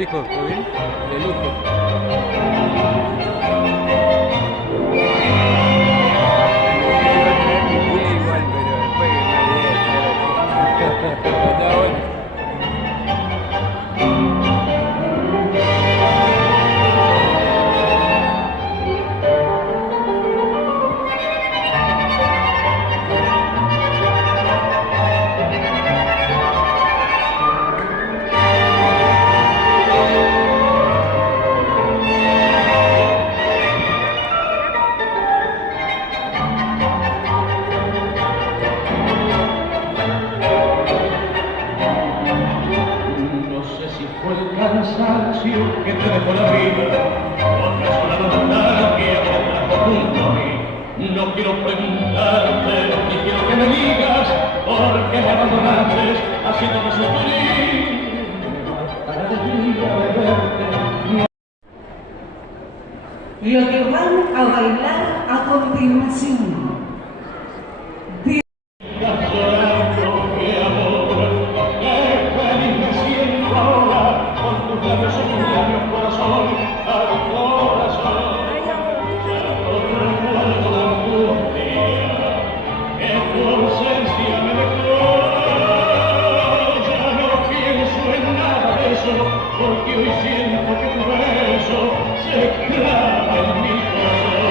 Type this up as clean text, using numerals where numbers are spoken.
dijo? ¿Todo bien? De lujo. Iba a traer mi culo igual, pero después que me olvidé de traer así. Está bueno. No sé si fue el cansancio que te dejó la vida, o acaso la nostalgia que te trajo junto a mí. No quiero preguntarte, ni quiero que me digas por qué me abandonaste, haciéndome sufrir. Para alegría de verte. Lo que van a bailar a continuación. Llorando que amor, qué feliz me siento ahora, con tus labios en mis labios, corazón, al corazón. Ya no recuerdo la angustia que tu ausencia me dejó. Ya no pienso en nada de eso, porque hoy siento que tu beso se clava en mi corazón.